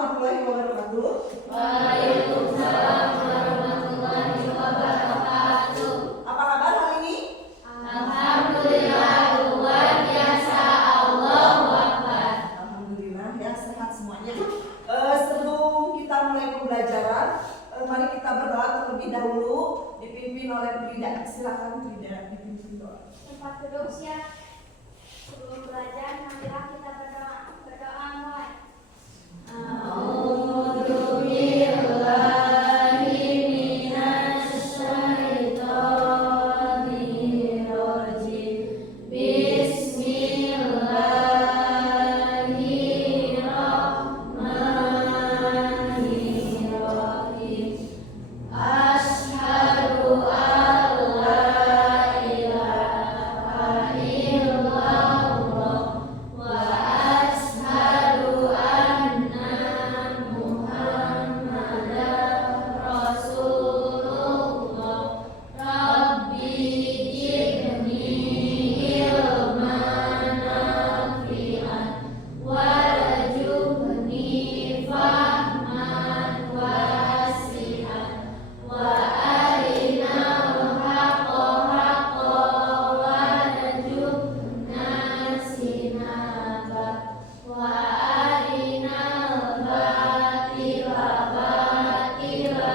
warahmatullahi wabarakatuh. Waalaikumsalam warahmatullahi wabarakatuh. Apa kabar hari ini? Alhamdulillah, luar biasa, Allahu Akbar. Alhamdulillah ya, sehat semuanya. Sebelum kita mulai pembelajaran, mari kita berdoa terlebih dahulu, dipimpin oleh Frida. Silakan Frida, dipimpin doa. Tempat duduk siap. Sebelum belajar, marilah kita berdoa. Berdoa mulai. A'udzu billahi minasy syaithanir rajim. Bismillahirrahmanirrahim. Asyhadu an la ilaha illallah wa asyhadu anna Muhammadan Rasulullah. Rabbi zidni ilman nafi'an warzuqni fahman wasi'an wa arinal haqqa haqqan warzuqna sinabah wa arinal batila batila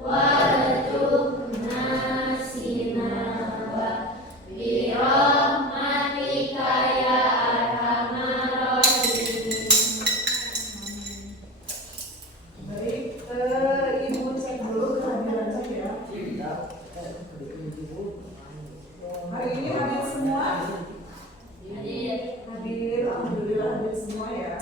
warzuqna sinabah bi rahmatika ya arhamar rahimin. Baik, Ibu cek dulu kehadiran saya. Hari ini hadir semua? Hadir, alhamdulillah hadir semua ya.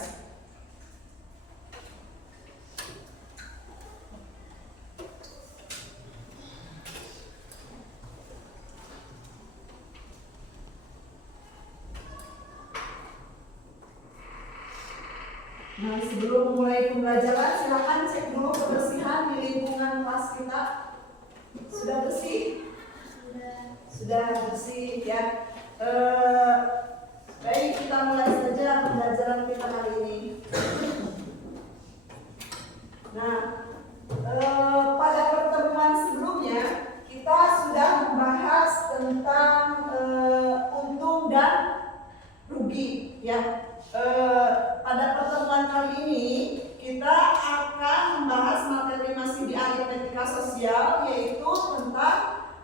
Nah, sebelum mulai pembelajaran, silakan cek dulu kebersihan di lingkungan kelas kita. Sudah bersih? Sudah bersih ya. Baik, kita mulai saja pembelajaran kita hari ini. Nah, pada pertemuan sebelumnya kita sudah membahas tentang untung dan rugi ya. Pada pertemuan kali ini kita akan membahas materi masih di aritmetika sosial, yaitu tentang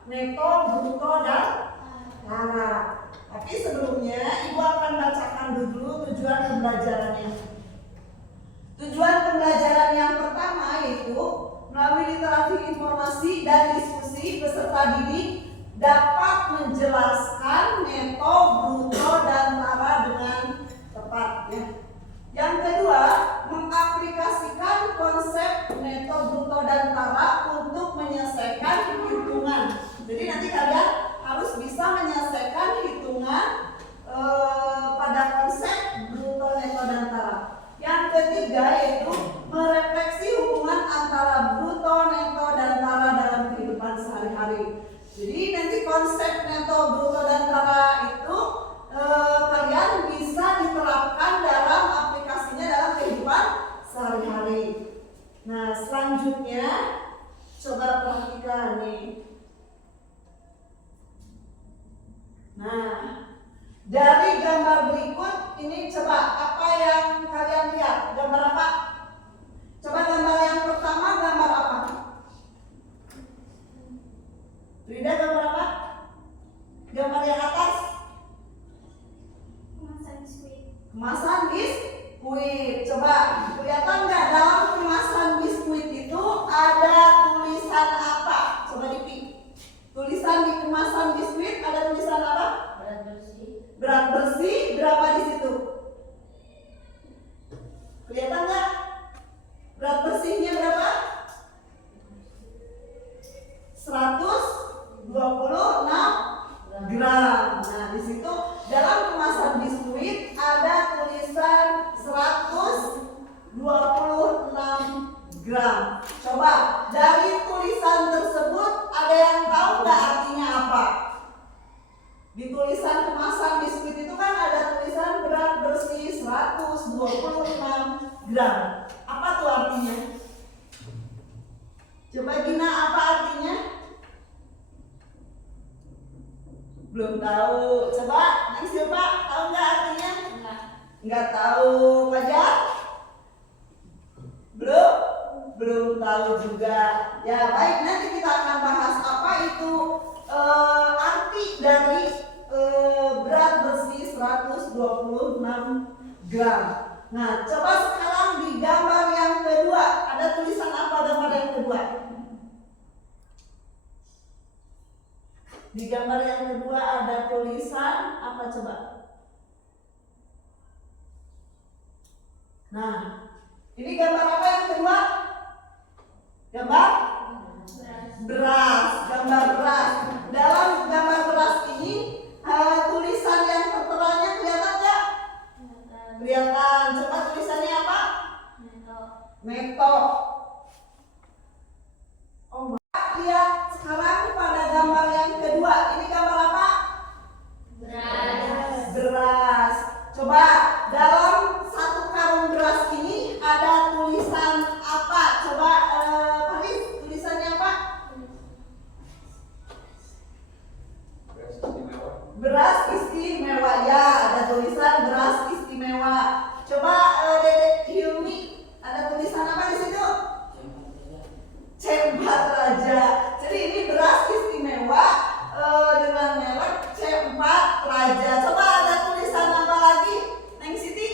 neto, bruto, dan tara. Tapi sebelumnya Ibu akan bacakan dulu tujuan pembelajarannya. Tujuan pembelajaran yang pertama yaitu melalui literasi informasi dan diskusi peserta didik dapat menjelaskan neto, bruto, dan tara dengan tepat ya. Yang kedua, mengaplikasikan konsep neto, bruto, dan tara untuk menyelesaikan hitungan. Jadi nanti kalian harus bisa menyelesaikan hitungan pada konsep bruto, neto, dan tara. Yang ketiga yaitu merefleksi hubungan antara bruto, neto, dan tara dalam kehidupan sehari-hari. Jadi nanti konsep neto, bruto, dan tara itu kalian bisa diterapkan dalam aplikasinya dalam kehidupan sehari-hari. Nah, selanjutnya coba perhatikan nih. Nah, dari gambar berikut ini coba apa yang kalian lihat? Gambar apa? Coba gambar yang pertama gambar apa? Rida, gambar apa? Gambar yang atas? Kemasan biskuit. Kemasan biskuit. Coba kelihatan nggak dalam kemasan biskuit itu ada tulisan apa? Coba dipik. Tulisan di kemasan biskuit ada tulisan apa? Berat bersih. Berat bersih berapa di situ? Kelihatan nggak? Berat bersihnya berapa? 126 gram. Nah, di situ dalam kemasan biskuit ada tulisan 126 gram. Coba dari tulisan tersebut ada yang tahu nggak artinya apa? Di tulisan kemasan biskuit itu kan ada tulisan berat bersih 126 gram. Apa artinya? Coba Gina, apa artinya? Belum tahu. Coba Neng Silva, tahu nggak artinya? Enggak. Nggak tahu. Fajar? Belum? Belum tahu juga. Ya baik, nanti kita akan bahas apa itu arti dari berat bersih 126 gram. Nah, coba sekarang di gambar yang kedua, ada tulisan apa gambar yang kedua? Di gambar yang kedua ada tulisan apa coba? Nah, ini gambar apa yang kedua? Gambar beras, gambar beras. Dalam gambar beras ini tulisan yang terteranya kelihatan nggak? Kelihatan. Coba tulisannya apa? Neto. Oh, lihat sekarang pada gambar yang kedua. Ini gambar apa? Beras. Beras. Coba dalam satu karung beras ini ada tulisan apa? Coba Faris, tulisannya apa? Beras istimewa. Ya, ada tulisan beras istimewa. Coba Dedek Hilmi, ada tulisan apa di situ? C4 Raja. Jadi ini beras istimewa dengan merek C4 Raja. Coba ada tulisan apa lagi? Neng Siti?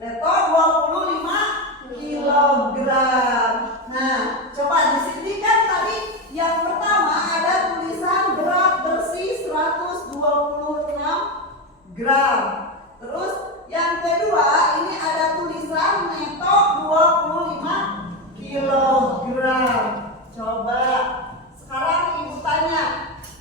Neto 25 kilogram. Nah, coba di sini kan tadi yang pertama ada tulisan berat bersih 126 gram. Terus yang kedua ini ada tulisan neto 25 kilogram. Coba sekarang ibu tanya,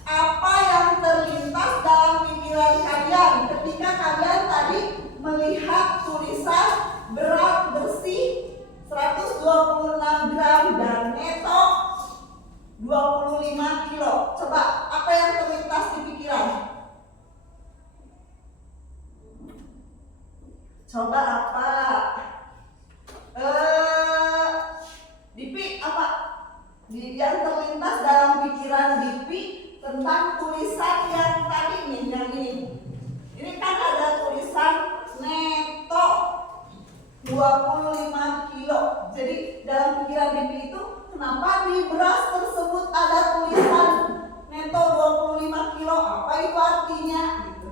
apa yang terlintas dalam pikiran kalian ketika kalian tadi melihat tulisan berat bersih 126 gram dan neto 25 kilo? Coba apa yang terlintas di pikiran? Coba apa? Dipi apa? Yang terlintas dalam pikiran Dipi tentang tulisan yang tadi nih, yang ini. Ini kan ada tulisan neto 25 kilo. Jadi dalam pikiran Dipi itu kenapa di beras tersebut ada tulisan neto 25 kilo? Apa itu artinya? Gitu.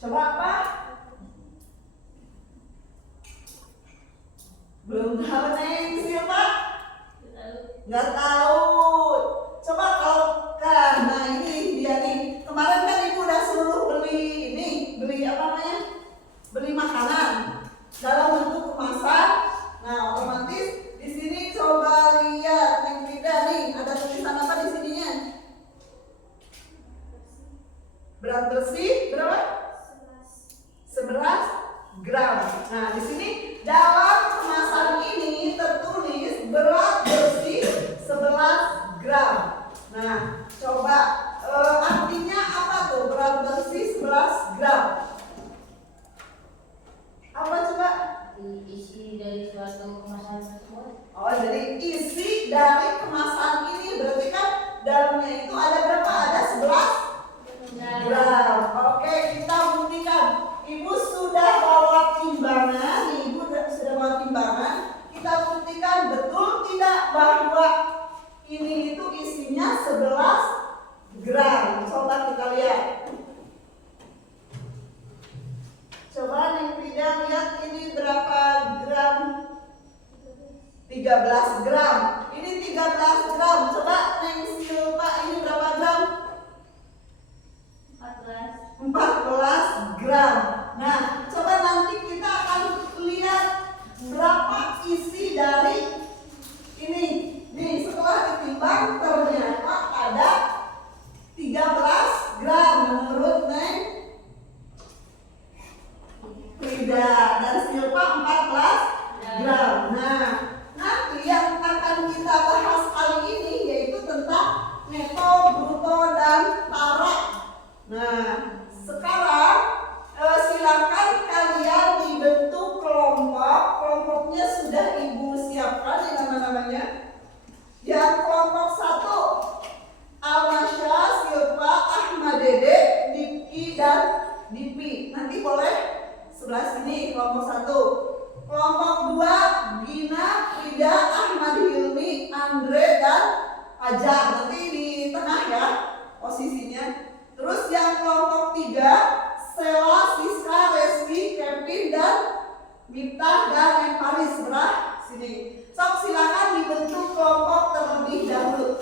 Coba apa? Belum tahu Neng Silva? Nggak tahu. Coba kalau nah ini dia nih. Kemarin kan ibu udah suruh beli ini, beli apa namanya? Beli makanan dalam bentuk kemasan. Nah, otomatis di sini coba lihat Neng Frida nih, ada tulisan apa di sininya? Berat bersih berapa? 11 gram. Nah, di sini dalam kemasan ini tertulis berat bersih 11 gram. Nah, coba artinya apa tuh berat bersih 11 gram? Apa coba? Isi dari suatu kemasan tersebut. Oh, jadi isi dari kemasan ini berarti kan dalamnya itu ada berapa? Ada 11 gram. Oke, kita buktikan. Ibu sudah bawa timbangan, sudah bawa timbangan. Kita buktikan betul tidak bahwa ini itu isinya 11 gram. Coba kita lihat. Coba Neng Frida lihat ini berapa gram? 13 gram. Ini 13 gram. Coba Neng Silva ini berapa gram? 14 gram. Nah, coba nanti kita akan lihat berapa isi dari ini. Nih, setelah ditimbang ternyata ada 13 gram menurut Neng Frida dan Silva 14 gram. Nah, nanti yang akan kita bahas kali ini yaitu sebelah sini kelompok 1. Kelompok 2 Gina, Frida, Ahmad Hilmi, Andre dan Fajar. Nanti di tengah ya posisinya. Terus yang kelompok 3 Sela, Siska, Reski, Kevin dan Miftah dan Faris sebelah sini. Sok silakan dibentuk kelompok terlebih dahulu.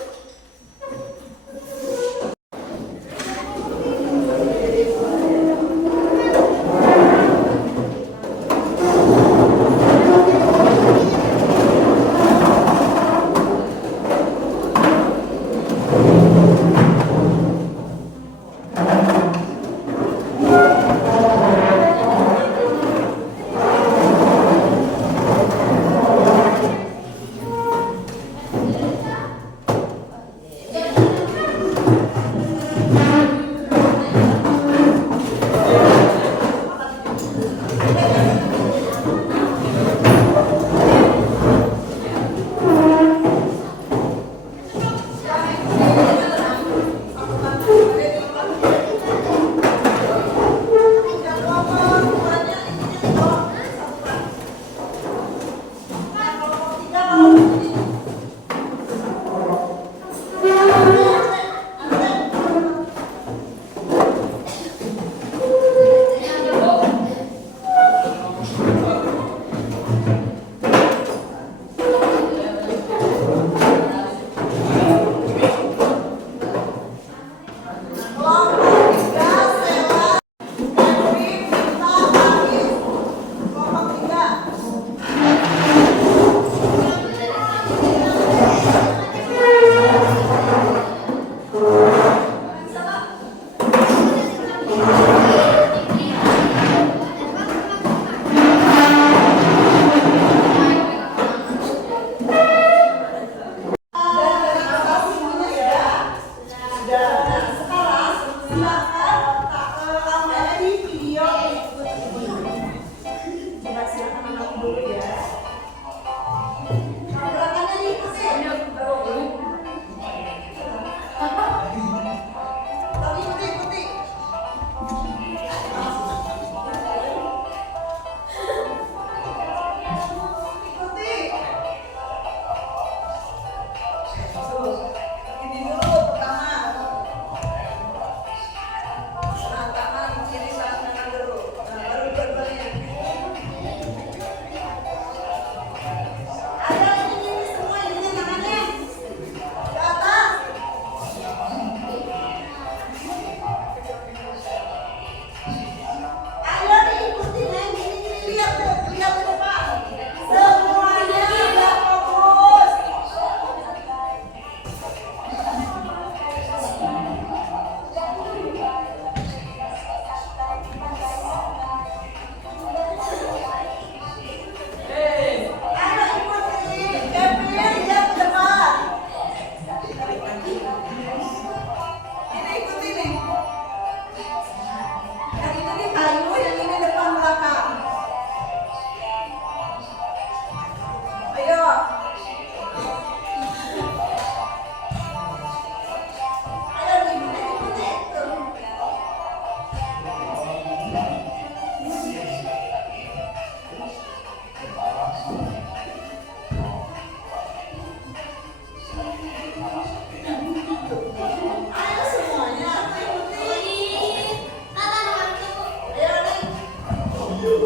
Ayo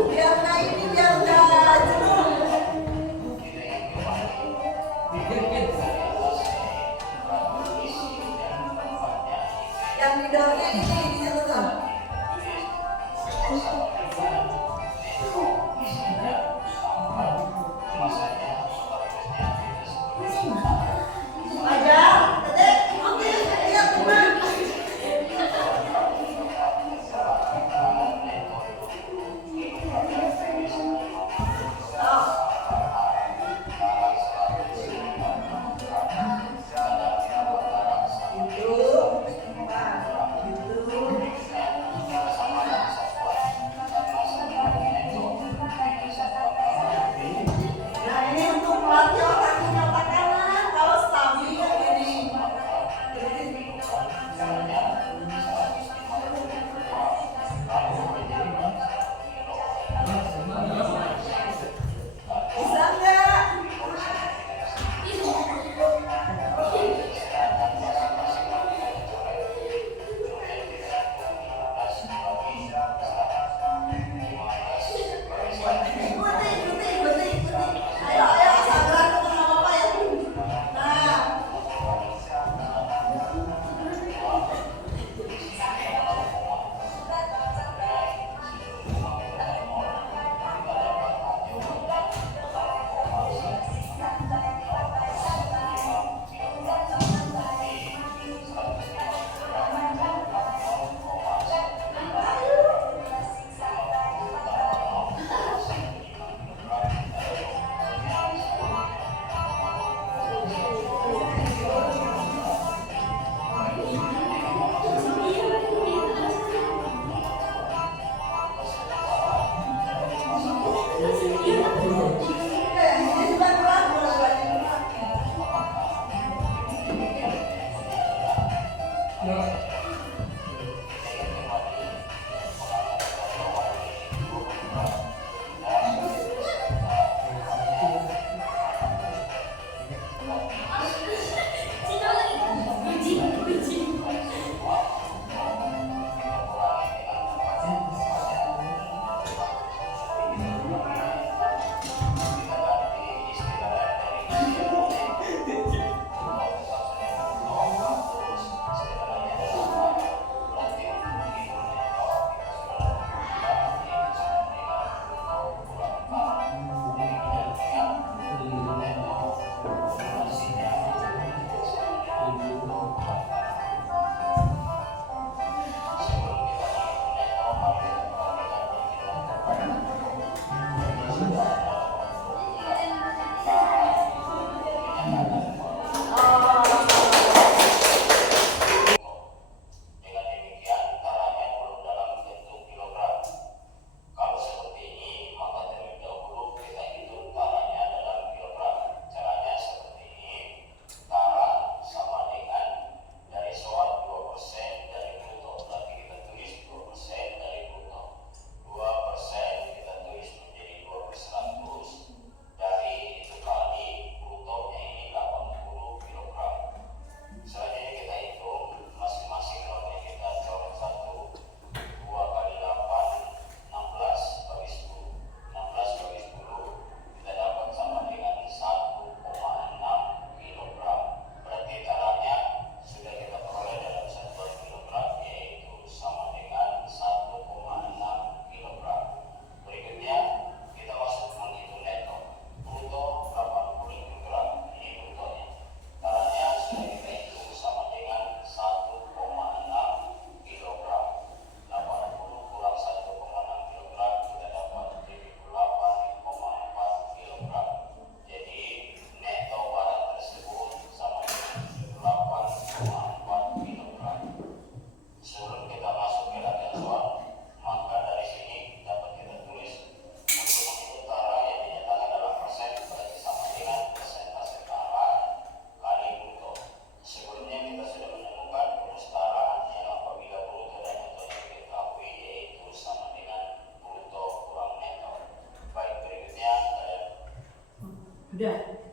Udah.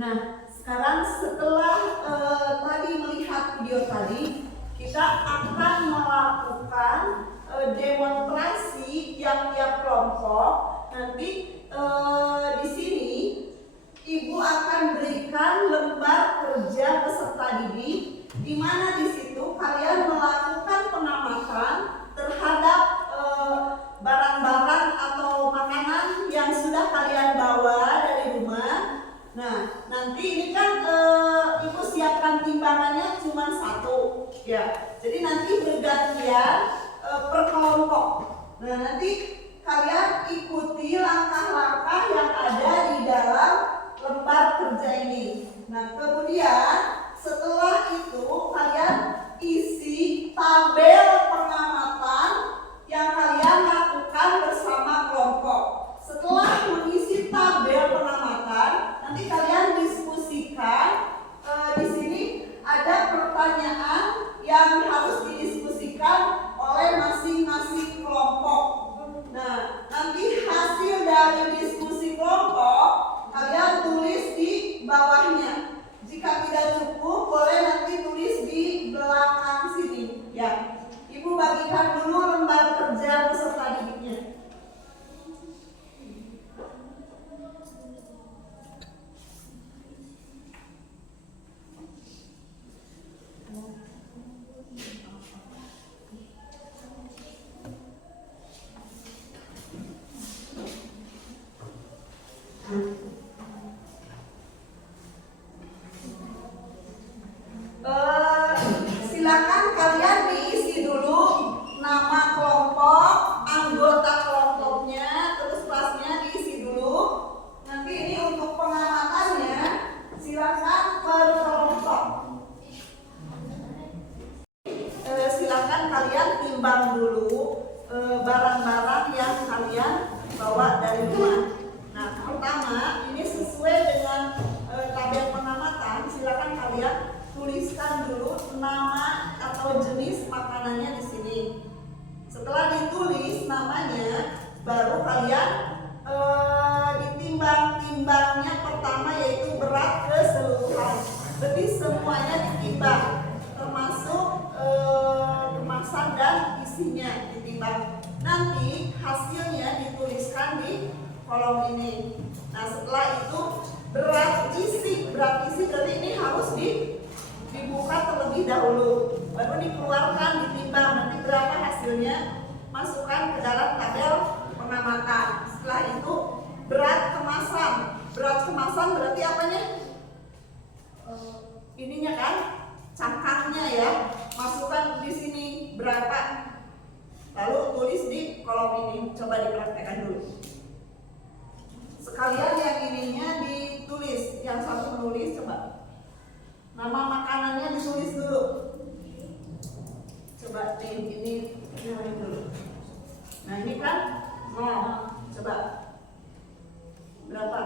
Nah, sekarang setelah tadi melihat video tadi, kita akan melakukan demonstrasi tiap-tiap kelompok. Nanti di sini Ibu akan berikan lembar kerja peserta didik, di mana di situ kalian melakukan pengamatan terhadap barang-barang atau makanan yang sudah kalian bawa dari rumah. Nah, nanti ini kan Ibu siapkan timbangannya cuma 1, ya. Jadi nanti bergantian per kelompok. Nah, nanti kalian ikuti langkah-langkah yang ada di dalam lembar kerja ini. Nah, kemudian setelah itu kalian isi tabel pengamatan yang kalian lakukan bersama kelompok. Setelah mengisi tabel pengamatan, nanti kalian diskusikan. Di sini ada pertanyaan yang harus didiskusikan oleh masing-masing kelompok. Nah, nanti hasil dari diskusi kelompok kalian tulis di bawahnya. Jika tidak cukup, boleh nanti tulis di belakang sini. Ya, Ibu bagikan dulu lembar kerja peserta didiknya. Silakan kalian diisi dulu nama kelompok, anggota kelompoknya, terus kelasnya diisi dulu. Nanti ini untuk pengamatannya, silakan per kelompok. Silakan kalian timbang dulu barang-barang yang kalian bawa dari rumah. Nah, pertama ini sesuai dengan tabel pengamatan, silakan kalian tuliskan dulu nama atau jenis makanannya di sini. Setelah ditulis namanya, baru kalian ditimbang-timbangnya pertama yaitu berat keseluruhan. Berarti semuanya ditimbang, termasuk kemasan dan isinya ditimbang. Nanti hasilnya dituliskan di kolom ini. Nah, setelah itu berat isi berarti ini harus dibuka terlebih dahulu, baru dikeluarkan, ditimbang, nanti berapa hasilnya masukkan ke dalam tabel pengamatan. Setelah itu berat kemasan berarti apanya? Ininya kan, cangkangnya ya, masukkan di sini berapa, lalu tulis di kolom ini. Coba dipraktekkan dulu. Sekalian yang ininya ditulis, yang satu menulis, coba nama makanannya ditulis dulu. Coba ini dulu. Nah, ini kan 0. Coba berapa?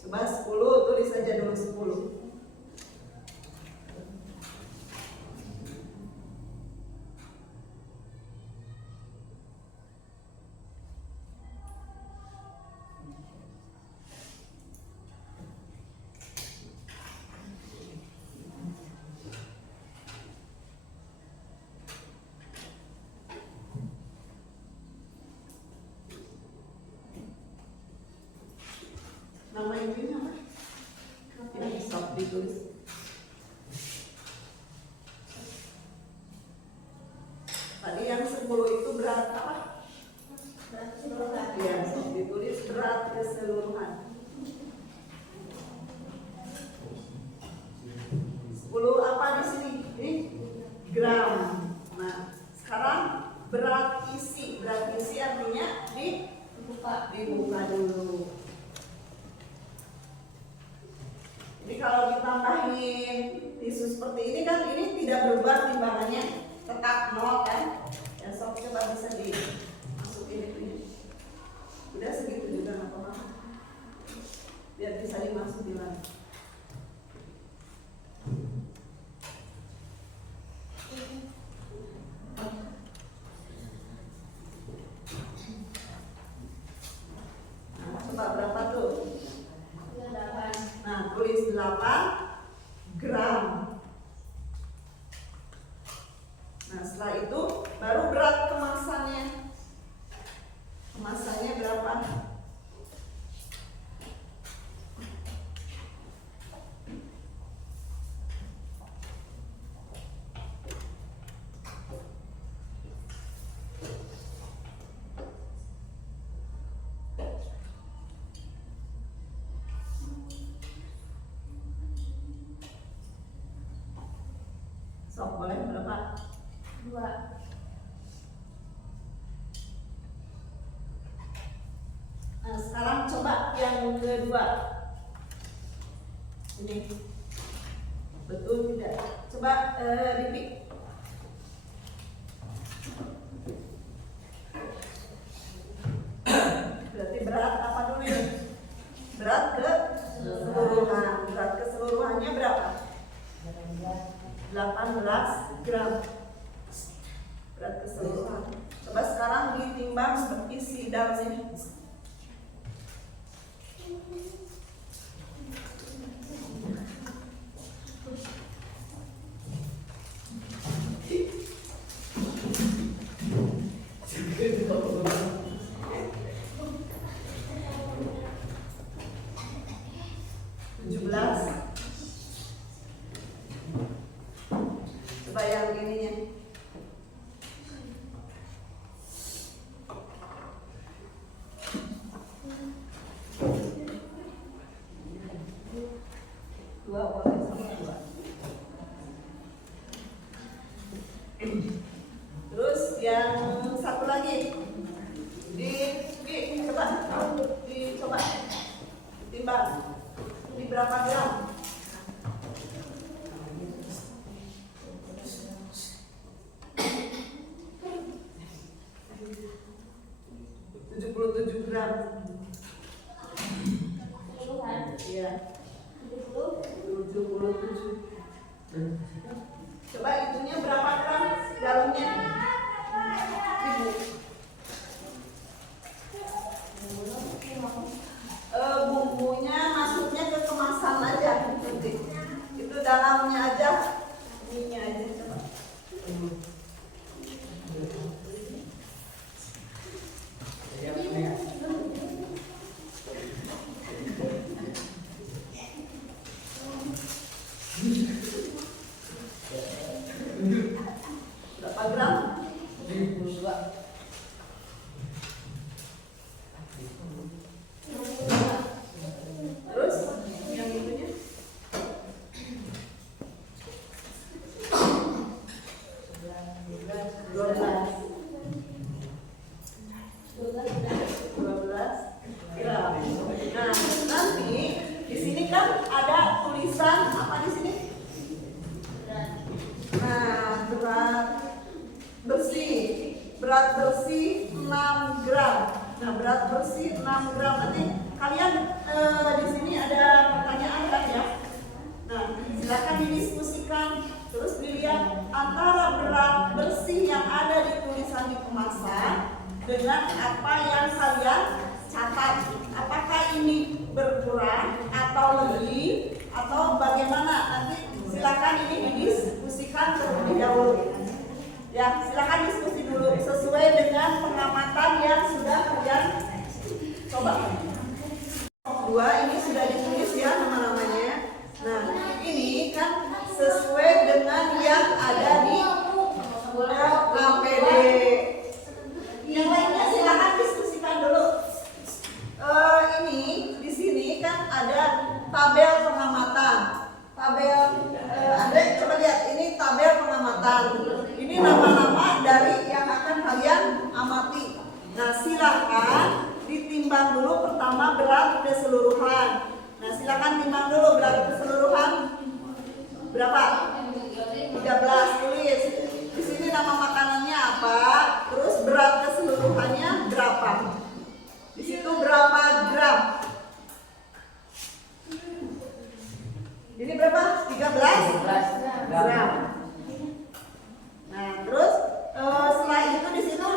Coba 10, tulis saja dulu 10. Nama ibunya apa? Ini stop ditulis. Tadi yang 10 itu berat apa? Berat keseluruhan. Iya, stop ditulis berat keseluruhan. 10 apa di sini? Ini gram. Nah, sekarang berat isi. Berat isi artinya dibuka dulu. Jadi kalau ditambahin tisu seperti ini kan, ini tidak berubah timbangannya, tetap 0 kan? Ya, sok coba bisa dimasukin itu. Udah segitu juga nggak apa-apa, biar bisa dimasukin lagi. berapa? 2. Nah, sekarang coba yang kedua. Ini betul tidak? Coba dipik. Berarti berat apa dulu ini? Berat keseluruhan. Berat keseluruhannya berapa? 18 gram. Berat keseluruhan. Coba sekarang ditimbang isi dalam ini. Coba yang ininya. Dua boleh sama 2. Terus yang satu lagi dicoba timbang ini berapa gram? Gram. Iya. 77. Coba itunya berapa gram dalamnya? Bumbunya masuknya ke kemasan aja nanti. Itu dalamnya aja, ininya aja coba. Berapa gram? 22. Terus yang itunya? Gram. Nah, nanti di sini kan ada tulisan apa di sini? Nah, berat bersih 6 gram. Nah, berat bersih 6 gram. Nanti kalian di sini ada pertanyaan kan ya? Nah, silakan didiskusikan. Terus dilihat antara berat bersih yang ada di tulisan di kemasan dengan apa yang kalian catat. Apakah ini berkurang atau lebih atau bagaimana? Nanti silakan ini didiskusikan terlebih dahulu. Ya, silakan diskusi dulu sesuai dengan pengamatan yang sudah kalian coba. 2 ini sudah ditulis ya nama-namanya. Nah, ini kan sesuai dengan yang ada di APD. Yang lainnya silakan diskusikan dulu. Ini di sini kan ada tabel pengamatan. Tabel Andre coba lihat ini tabel pengamatan. Ini nama-nama dari yang akan kalian amati. Nah, silakan ditimbang dulu pertama berat keseluruhan. Nah, silakan timbang dulu berat keseluruhan berapa? 13 tulis. Di sini nama makanannya apa? Terus berat keseluruhannya berapa? Di situ berapa gram? Ini berapa? 13 gram. Nah, terus setelah itu di situ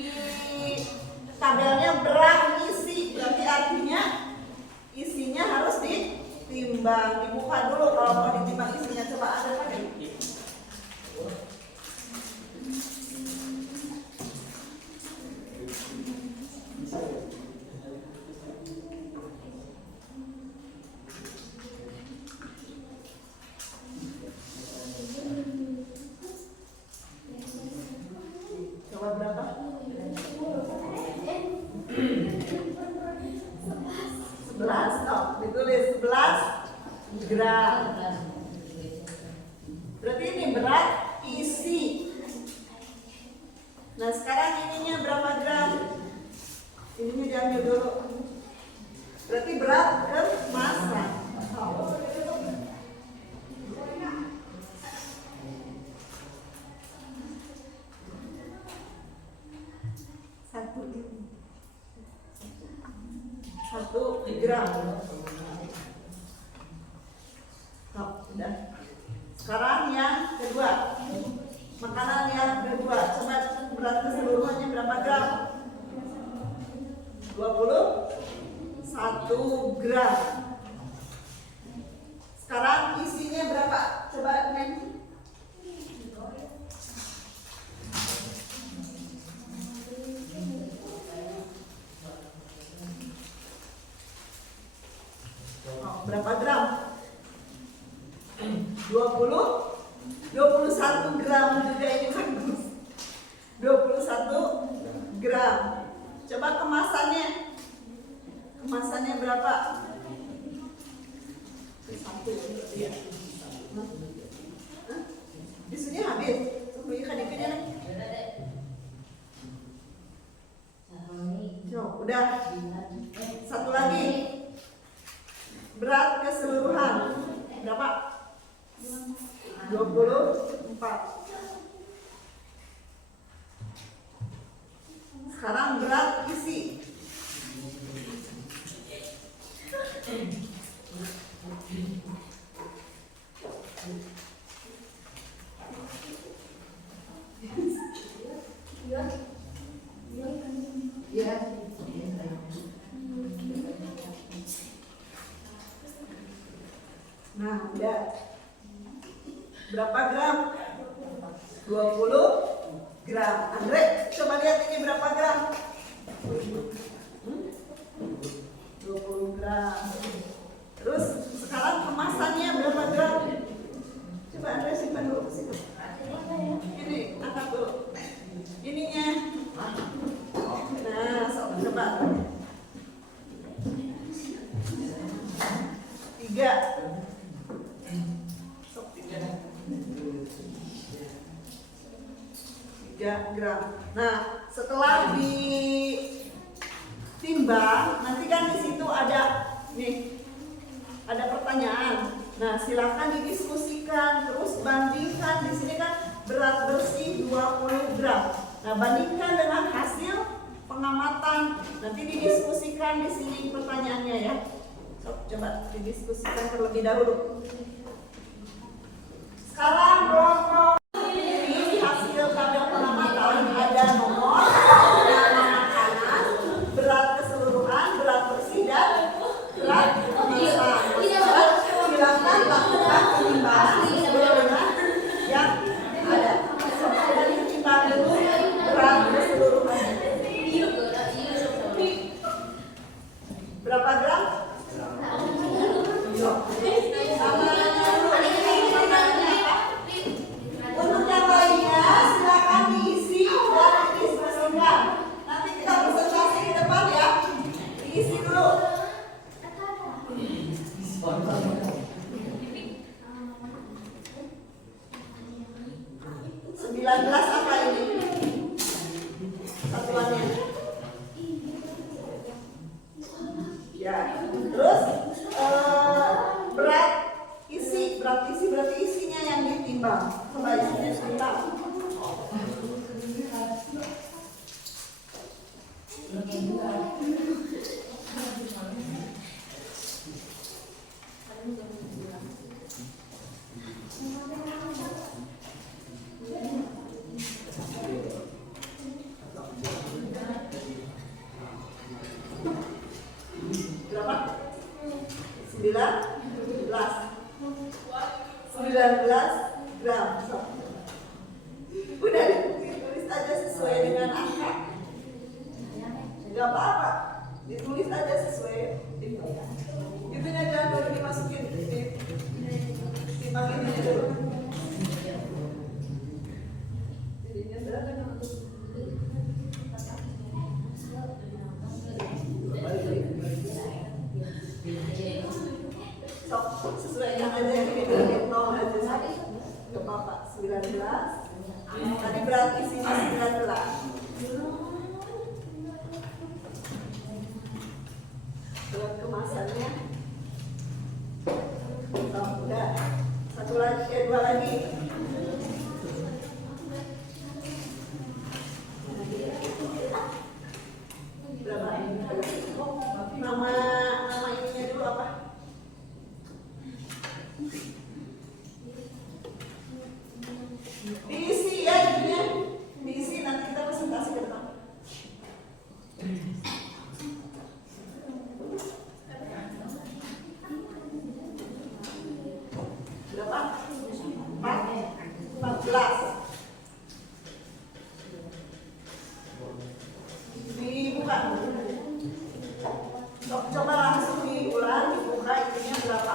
di tabelnya berat isi, berarti artinya isinya harus ditimbang, dibuka dulu kalau mau ditimbang isinya. Coba ada kan? Nah sekarang ininya berapa gram? Ininya diambil dulu. Berarti berat ke massa. Satu gram. Oh, udah. Sekarang yang kedua. Makanan yang kedua. Coba berat keseluruhannya berapa gram? 21 gram. Sekarang isinya berapa? Coba Neng. Oh, berapa gram? 21 gram juga ini bagus. 21 gram. Coba kemasannya. Kemasannya berapa? Satu ya. Isunya habis. Supaya kadiknya nih. Udah. Satu lagi. Berat keseluruhan berapa? 24. Sekarang berat isi. Nah, udah. Berapa gram? 20 gram. Andre, coba lihat ini berapa gram? 20 gram. Terus sekarang kemasannya berapa gram? Coba Andre simpan dulu ke situ. Ini angkat dulu. Ininya. Nah, coba. 3 gram. Nah, setelah ditimbang, nanti kan di situ ada ada pertanyaan. Nah, silakan didiskusikan, terus bandingkan. Di sini kan berat bersih 20 gram. Nah, bandingkan dengan hasil pengamatan. Nanti didiskusikan di sini pertanyaannya ya. Coba didiskusikan terlebih dahulu. Sekarang kelompok ini hasil tabel pengamatan ada nomor, nama makanan, berat keseluruhan, berat bersih dan berat kemasan. Silakan lakukan penimbangan sesuai dengan yang ada. Coba ditimbang dulu berat keseluruhan. Berapa gram? Untuk yang lainnya silakan diisi dan didiskusikan. Nanti kita presentasi ke depan ya. Diisi dulu. 19 apa ini? Satuannya. Ya, terus berat isi berarti isinya yang ditimbang. Coba isinya ditimbang. Berapa? 19 gram. Udah ditulis aja sesuai dengan angka. Gak apa-apa, ditulis aja sesuai itu. Itunya jangan dulu dimasukin, dimakin ini dulu. Jadinya berapa nih? Sesuaikan aja yang kita nol aja. Gak apa-apa, 19 Tadi berarti sini 19. Berat kemasannya. Oh, udah. Satu lagi, dua lagi. Berapa? Nama ininya dulu apa? Diisi ya ininya. Diisi nanti kita presentasi ke depan. Berapa? 14. Dibuka. Coba langsung diulang, dibuka itunya berapa?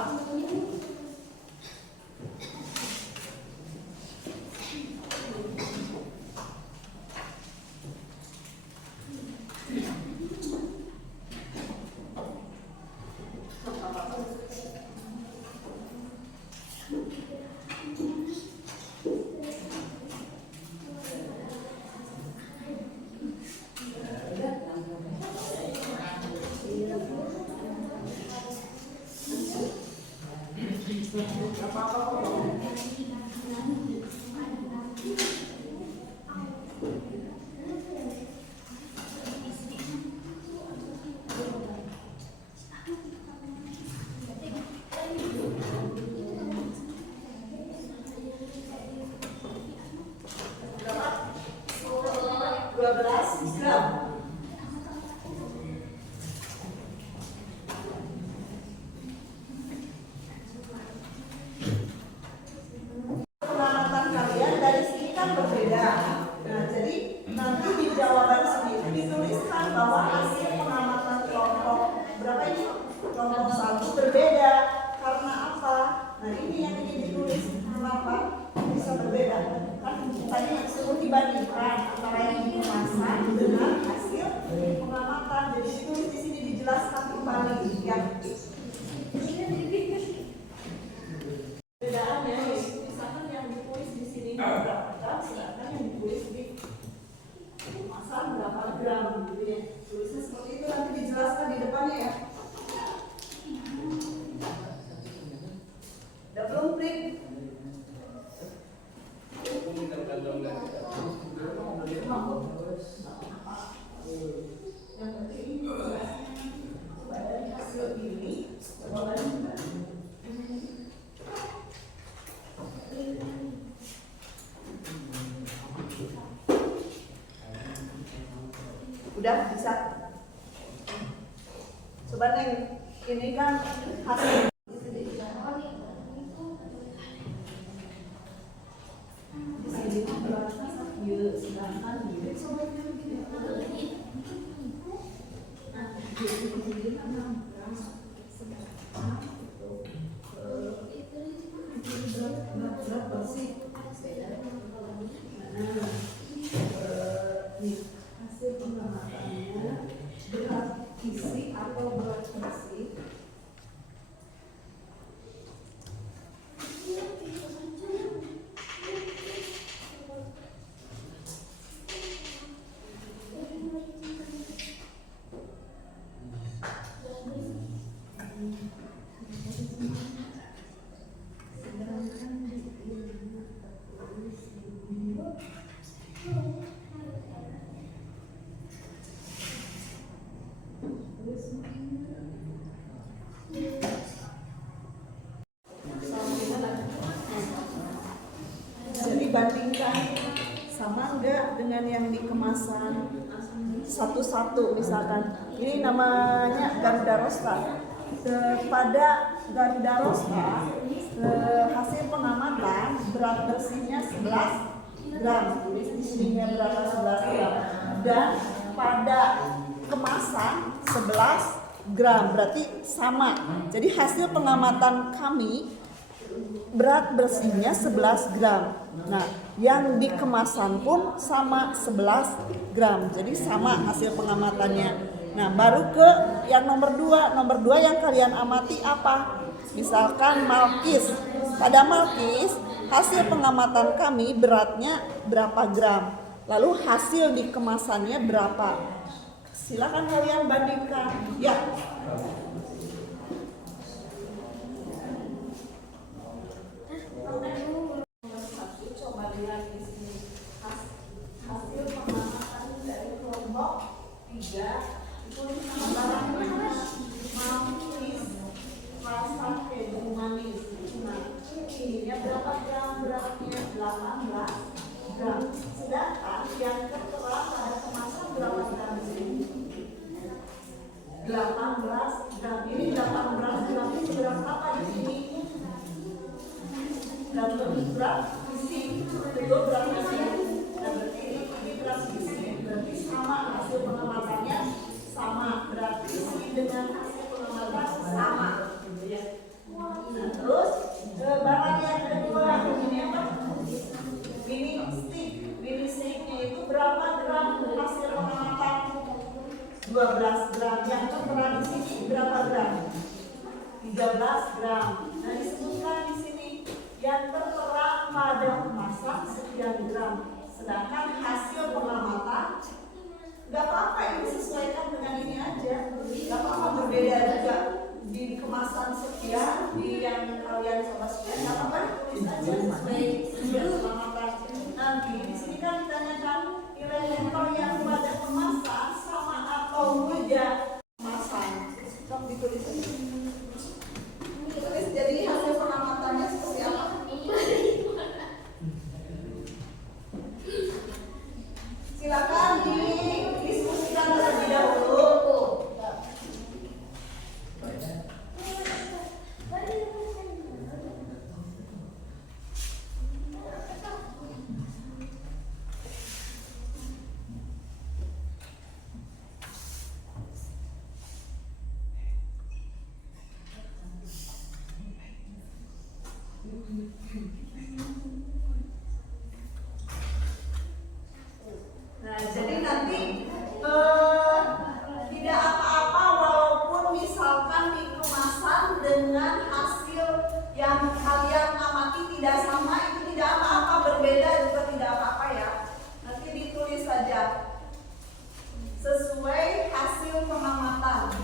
Berapa? 12 gram. Pengamatan kalian dari sini kan berbeda. Nah, jadi nanti di jawaban sendiri dituliskan bahwa hasil pengamatan kelompok berapa ini? Kelompok 1 berbeda. Karena apa? Nah, ini yang ingin ditulis. Kenapa bisa berbeda? Kan tadi suruh dibandingkan antara yang dikemasan dengan hasil pengamatan. Jadi ditulis di sini dijelaskan kembali yang perbedaannya. Misalkan yang ditulis di sini berapa gram, sedangkan yang ditulis di kemasan berapa gram, gitu ya. Tulisnya seperti itu, nanti dijelaskan di depannya ya. Udah belum print? Yang penting coba dari hasil ini coba bandingkan. Udah bisa. Coba Neng, ini kan hasil. Hasil pengamatannya berat isi atau berat isi. Jadi bandingkan sama enggak dengan yang di kemasan satu-satu. Misalkan ini namanya Gandarosta. Pada Gandarosta hasil pengamatan berat bersihnya 11 gram. Tulis di sininya berapa, 11 gram. Dan pada kemasan 11 gram, berarti sama. Jadi hasil pengamatan kami berat bersihnya 11 gram. Nah, yang di kemasan pun sama 11 gram. Jadi sama hasil pengamatannya. Nah, baru ke yang nomor 2. Nomor 2 yang kalian amati apa? Misalkan Malkis. Pada Malkis hasil pengamatan kami beratnya berapa gram, lalu hasil di kemasannya berapa. Silakan kalian bandingkan. Ya. Satu, coba lihat di sini hasil pengamatan dari kelompok 3 itu barangnya manis, rasa keju manis. Nah, ini berapa gram beratnya? 18 gram. Sedangkan yang tertera pada kemasan berapa gram di sini? 18 gram. Ini 18 gram ini berapa apa di sini? Dan berat isi, itu berat isi. Dan berarti ini berat isi. Berarti sama hasil pengamatannya sama. Berat isi dengan hasil pengamatan sama. Nah, terus barang yang kedua ini apa? Mini sticknya itu berapa gram hasil pengamatan? 12 gram. Yang tertera di sini berapa gram? 13 gram. Nah, disebutkan di sini yang tertera pada kemasan sekian gram. Sedangkan hasil pengamatan nggak apa-apa, ini sesuaikan dengan ini aja. Nggak apa-apa berbeda juga di kemasan sekian, di yang kalian coba sekian, nggak apa-apa ditulis aja sesuai pengamatan. Nanti di sini kan ditanyakan nilai level yang pada kemasan sama atau beda kemasan. Kamu ditulis aja. Tulis jadi hasil pengamatannya seperti apa? Silakan didiskusikan terlebih dahulu. Nah, jadi nanti tidak apa-apa walaupun misalkan di kemasan dengan hasil yang kalian amati tidak sama, itu tidak apa-apa, berbeda juga tidak apa-apa ya. Nanti ditulis saja sesuai hasil pengamatan.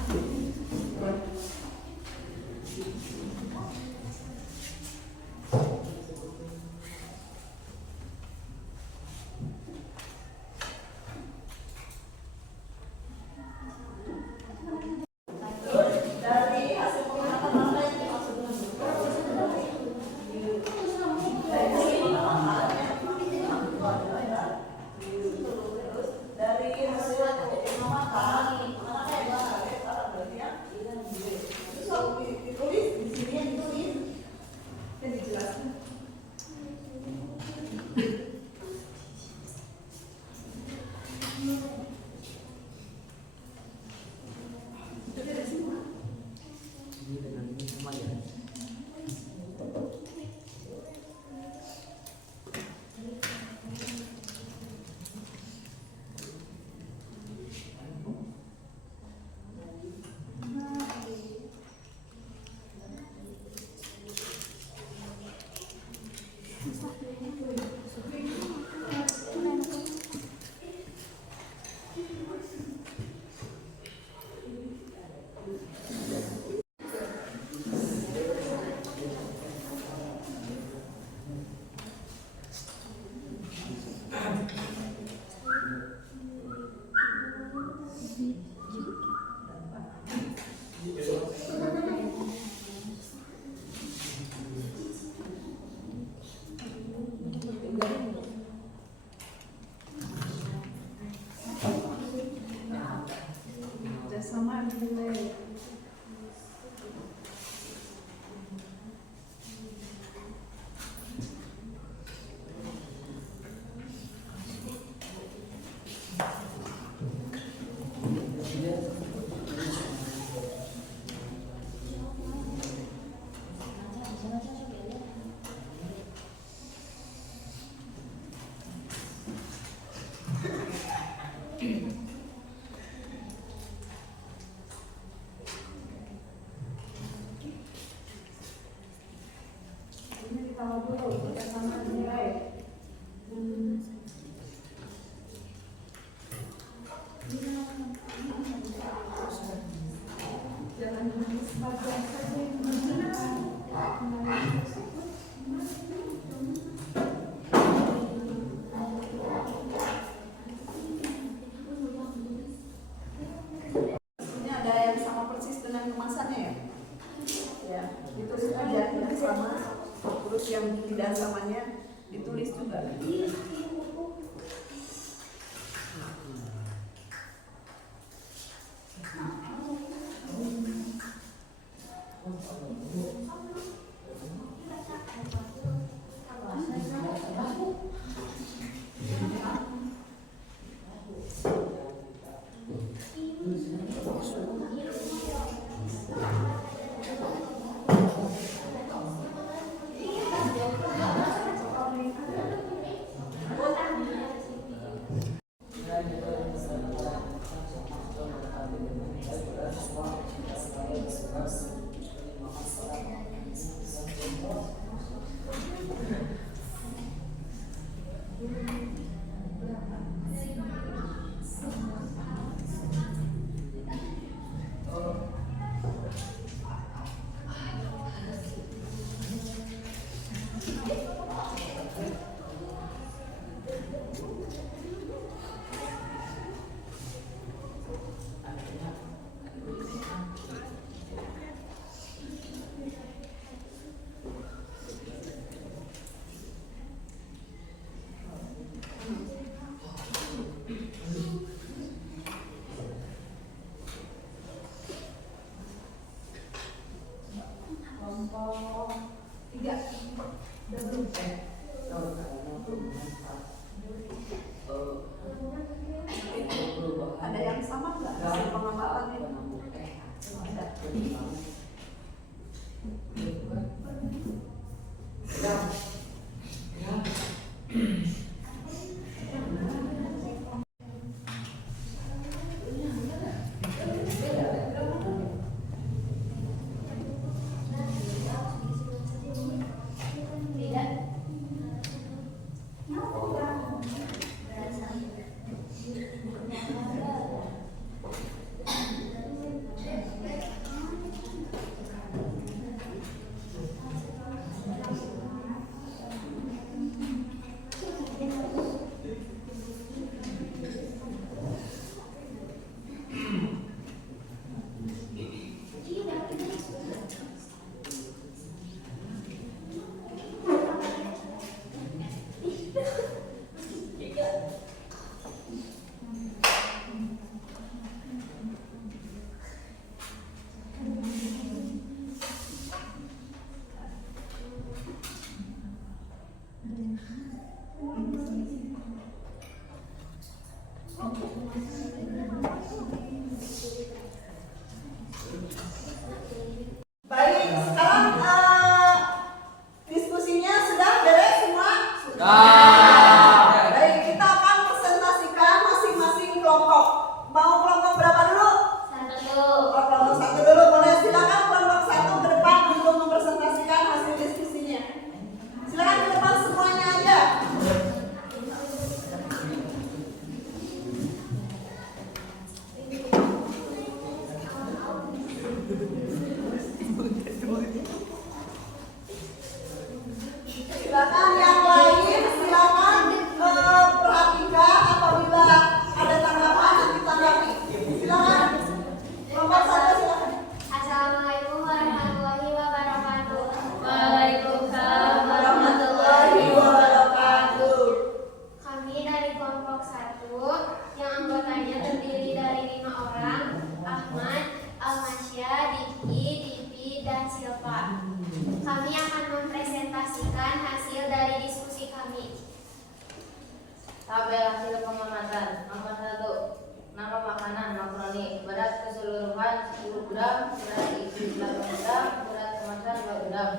Tabel hasil pengamatan. Nomor 1. Nama makanan makaroni. Berat keseluruhan 10 gram, berat isi 8 gram, berat kemasan 2 gram.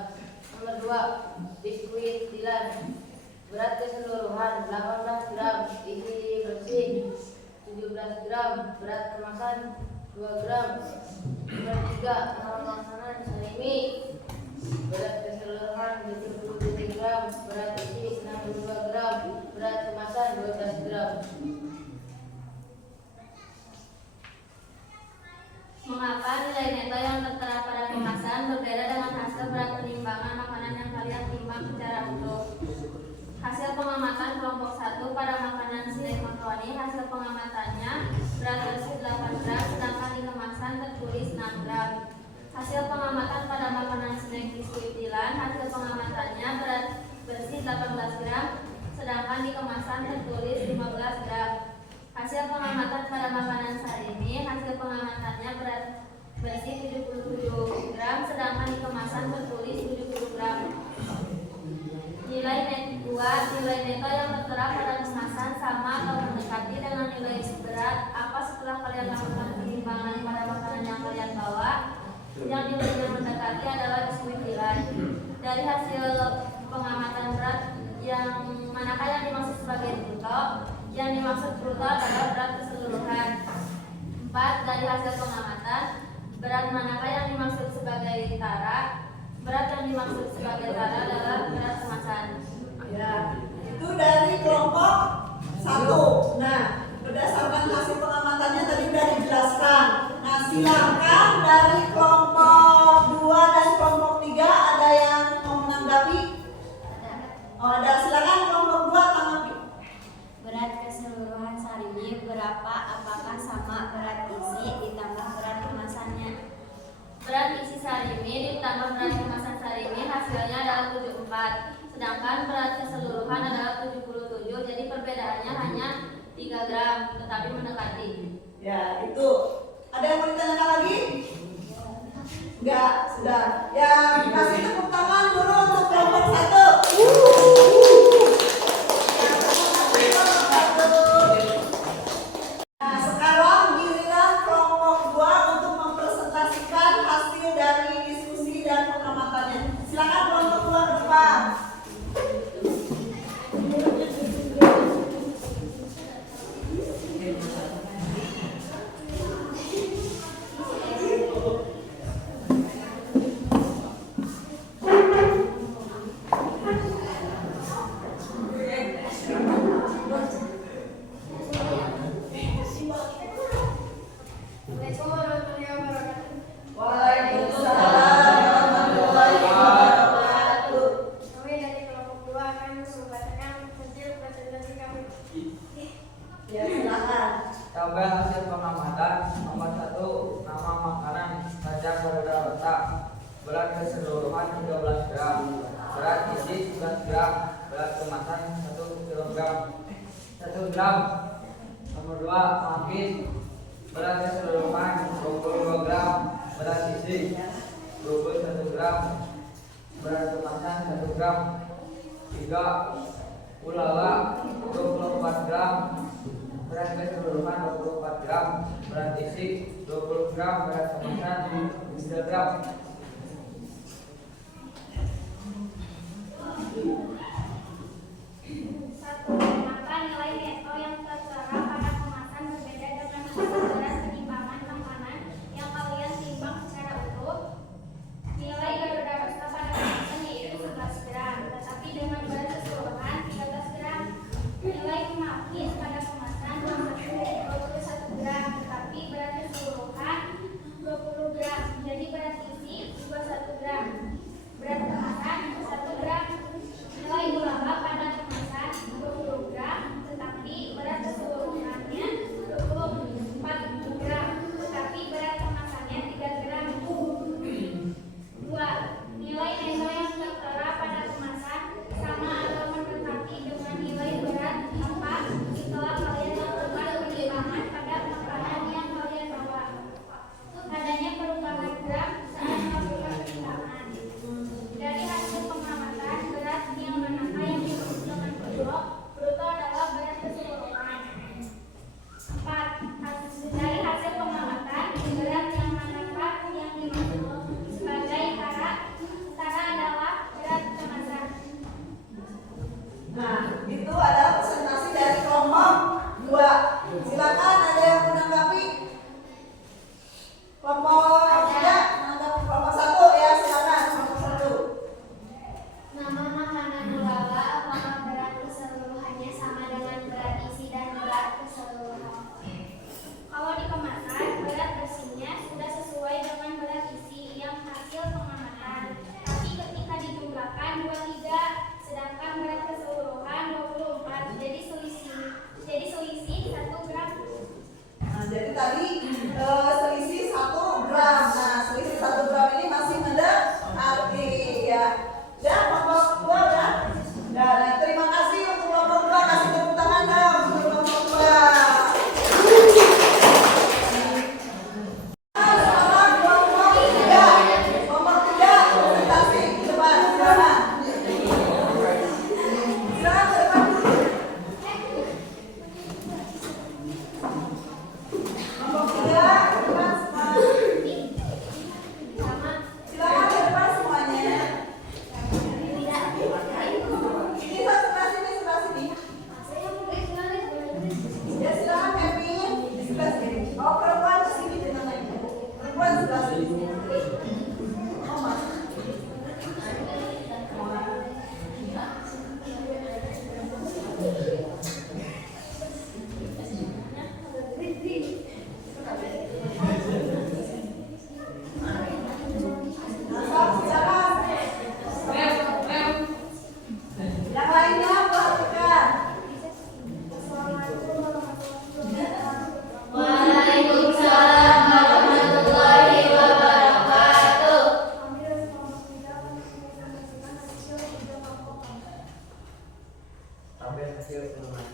Nomor 2. Biskuit Dilan. Berat keseluruhan 18 gram, isi bersih 17 gram, berat kemasan 2 gram. Nomor 3. Nama makanan Sarimi. Berat keseluruhan 77 gram, berat isi 62 gram, berat kemasan 12 gram. Mengapa nilai neto yang tertera pada kemasan berbeda dengan hasil berat penimbangan makanan yang kalian timbang secara utuh? Hasil pengamatan kelompok 1 pada makanan snack makaroni, hasil pengamatannya berat bersih 8 gram, sedangkan di kemasan tertulis 6 gram. Hasil pengamatan pada makanan snack biskuit Dilan, hasil pengamatannya berat bersih 18 gram, sedangkan di kemasan tertulis 15 gram. Hasil pengamatan pada makanan Sarimi, hasil pengamatannya berat bersih 77 gram, sedangkan di kemasan tertulis 70 gram. Nilai neto yang tertera pada kemasan sama atau mendekati dengan nilai berat apa setelah kalian lakukan penimbangan pada makanan yang kalian bawa. Yang nilainya mendekati adalah biskuit Dilan. Dari hasil pengamatan berat, yang manakah yang dimaksud sebagai bruto? Yang dimaksud bruto adalah berat keseluruhan. 4. Dari hasil pengamatan, berat manakah yang dimaksud sebagai tara? Berat yang dimaksud sebagai tara adalah berat kemasan. Ya, itu dari kelompok 1. Nah, berdasarkan hasil pengamatannya tadi sudah dijelaskan. Nah, silakan dari kelompok 2 dan kelompok 3 ada yang mau menanggapi? Oh, ada. Silakan kelompok 2 tanggapi. Berat keseluruhan Sarimi berapa? Apakah sama berat isi ditambah berat kemasannya? Berat isi Sarimi ditambah berat kemasan Sarimi hasilnya adalah 74. Sedangkan berat keseluruhan adalah 77. Jadi perbedaannya hanya 3 gram, tetapi mendekati. Ya, itu. Ada yang mau ditanyakan lagi? Enggak, sudah. Ya, kasih tepuk tangan dulu untuk kelompok 1. Nah, sekarang giliran kelompok 2 untuk mempresentasikan hasil dari diskusi dan pengamatannya. Silakan kelompok 2 ke depan. Waalaikumsalam warahmatullahi wabarakatuh. Kami dari kelompok 2 akan membacakan hasil presentasi kami. Ya, silakan. Tabel hasil pengamatan. Nomor 1. Nama makanan kacang berada letak. Berat keseluruhan 13 gram, berat isi 11 gram, berat kemasan 1 kilogram 1 gram. Nomor 2. Makin. Berat keseluruhan 22 gram, berat isi 21 gram, berat kemasan 1 gram. 3. Ulala 24 gram, berat keseluruhan 24 gram, berat isi 20 gram, berat kemasan 3 gram. 1. Mengapa nilai neto yang tertera pada kemasan berbeda dengan hasil berat penimbangan makanan yang kalian timbang secara utuh? Nilai Garuda Rosta pada kemasan yaitu 11 gram, tetapi dengan berat keseluruhan 13 gram. Nilai Kemakis pada kemasan 21 gram, tetapi berat keseluruhan 20 gram. Jadi berat isi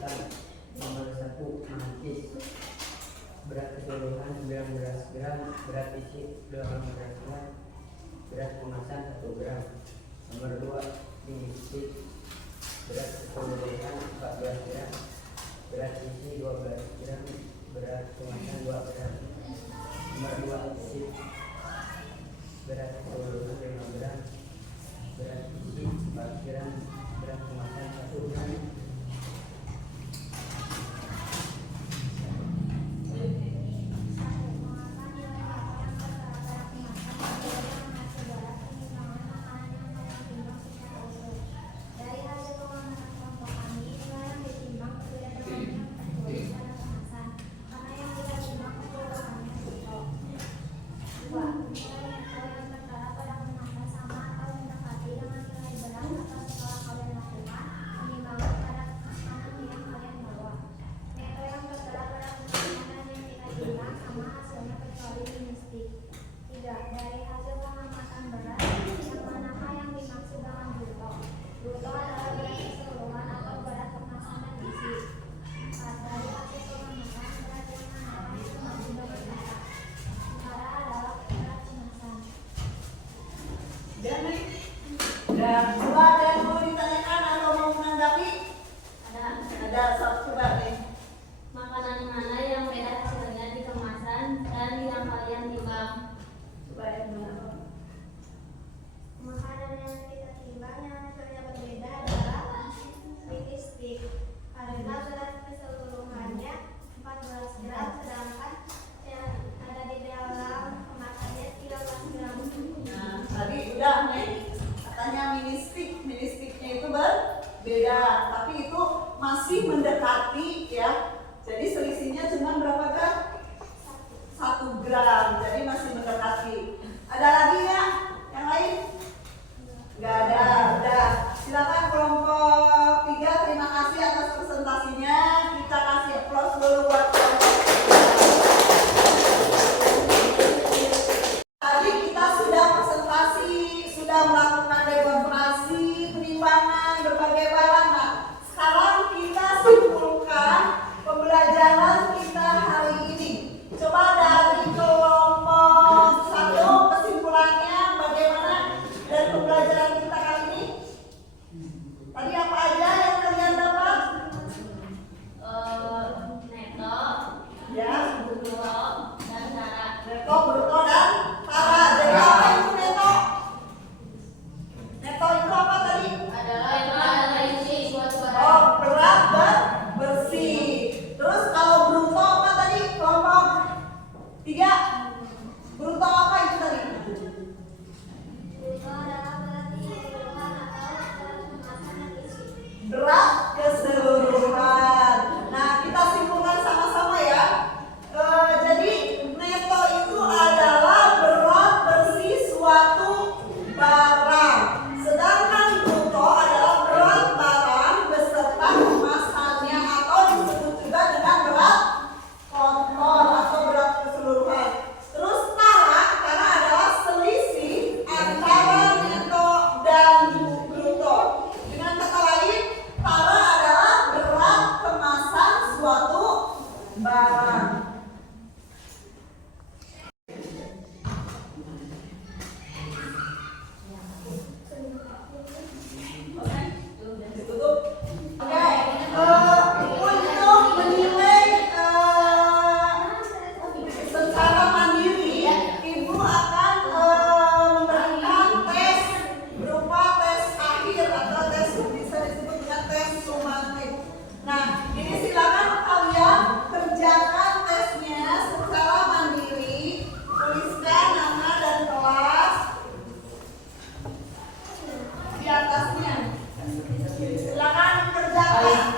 kemasan. Nomor 1 mancis. Berat keseluruhan 19 gram, berat isi 18 gram, berat kemasan 1 gram. Nomor 2 mini stick. Berat keseluruhan 14 gram, berat isi 12 gram, berat kemasan 2 gram. Nomor 2 stick. Berat keseluruhan 5 gram, berat isi 4 gram, berat kemasan 1 gram. Dan coba ada yang mau ditanyakan atau mau menanggapi? Ada satu coba nih. Makanan mana yang beda hasilnya di kemasan dan yang kalian timbang? Coba yang mana? Makanan yang kita timbang yang hasilnya berbeda adalah mini stick karena berat keseluruhannya 14 gram sedangkan yang ada di dalam kemasannya 13 gram. Nah, tadi udah nih. Katanya mini sticknya itu berbeda, tapi itu masih mendekati ya. Jadi selisihnya cuma berapa gram? 1 gram, jadi masih mendekati. Ada lagi ya? Yang lain? Nggak ada, udah. Silakan kelompok 3, terima kasih atas presentasinya. Kita kasih applause dulu buat kelompok 3. Tadi kita sudah presentasi, sudah melakukan demonstrasi, penimbangan berbagai barang. Nah, sekarang kita simpulkan pembelajaran kita hari ini. Coba dari kelompok 1 kesimpulannya bagaimana dari pembelajaran kita kali ini? Tadi apa aja yang kalian dapat? Neto, Ya, bruto, dan cara. neto, bruto, dan tara. Jadi apa itu neto? Neto itu apa tadi? Adalah isi suatu barang. Oh, berat dan bersih. Terus kalau bruto apa tadi? Kelompok 3. Bruto apa itu tadi? Bruto adalah berat keseluruhan atau berat kemasan dan isi. Berat keseluruhan. Nah, kita simpulkan sama-sama ya. Jadi neto itu adalah berat bersih suatu barang. Sedangkan bruto adalah berat barang beserta kemasannya atau disebut juga dengan berat kotor atau berat keseluruhan. Terus tara adalah selisih antara neto dan bruto. Dengan kata lain, tara adalah berat kemasan suatu barang. Ditutup. Oke, untuk menilai secara mandiri, Ibu akan memberikan tes berupa tes akhir atau tes bisa disebut dengan tes sumatif. Nah, ini silakan kalian kerjakan tesnya secara mandiri, tuliskan nama dan kelas di atasnya. Silakan kerjakan.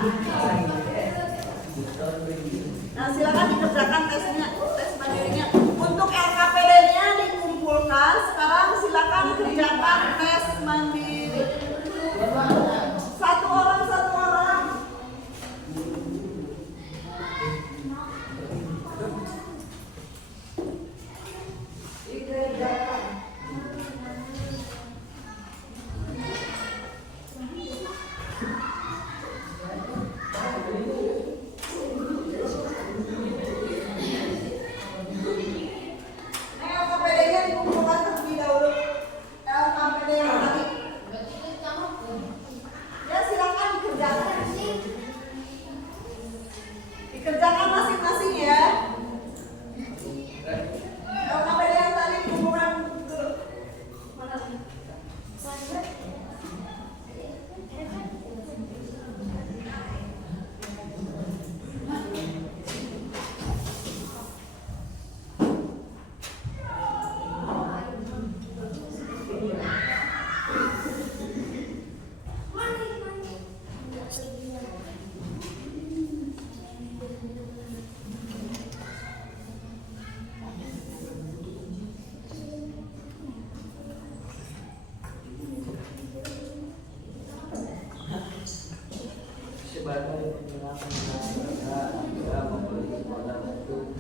Nah, silakan dikerjakan tesnya, tes mandirinya. Untuk LKPD-nya dikumpulkan. Sekarang silakan kerjakan tes mandiri. Satu orang. Dikerjakan. Dikerjakan masing-masing ya. Kalau sampai yang tadi dikumpulkan dulu. Mana lagi? Sebagai penyelenggaraan negara membeli modal untuk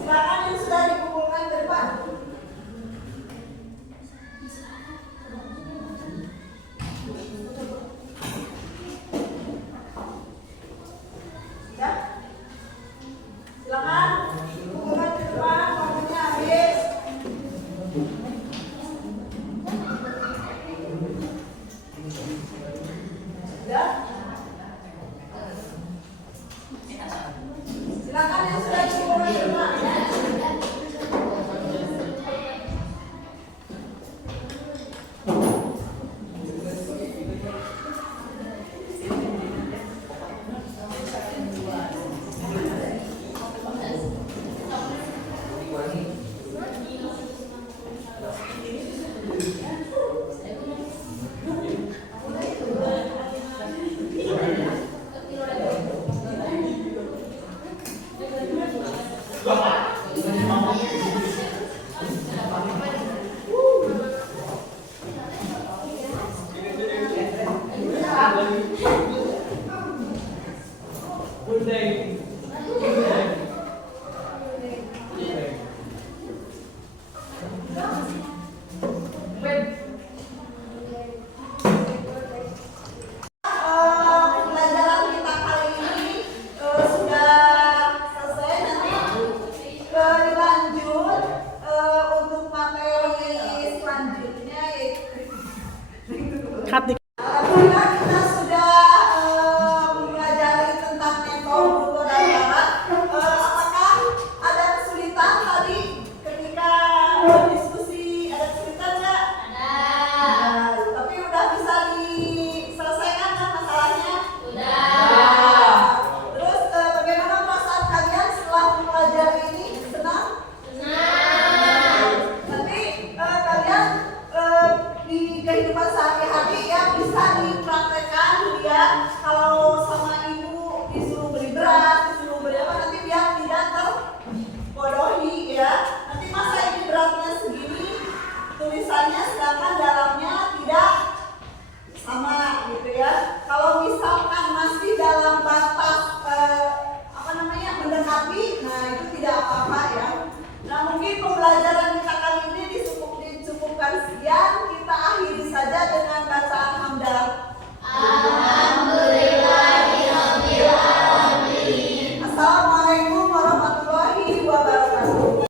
Silakan yang sudah dikumpulkan ke depan. Ya? Silakan dikumpulkan ke depan, waktunya habis. Ya? Silakan yang sudah dikumpulkan ke depan. Pelajaran kita kali ini sudah selesai. Nanti dilanjut untuk materi selanjutnya yaitu alhamdulillah kita sudah mempelajari tentang metode dan Assalamualaikum